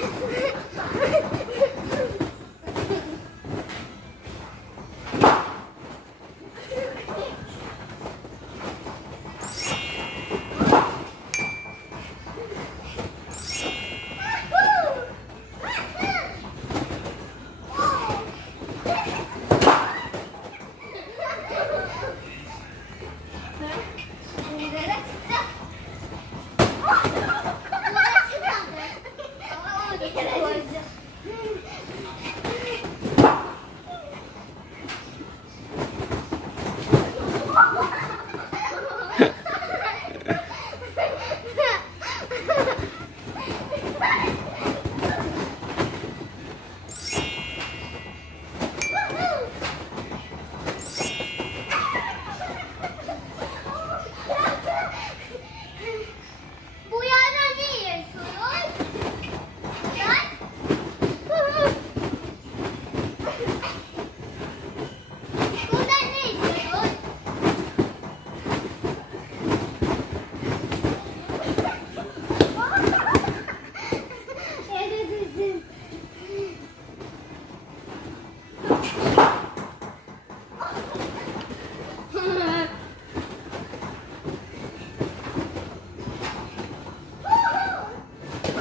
はい。嗯。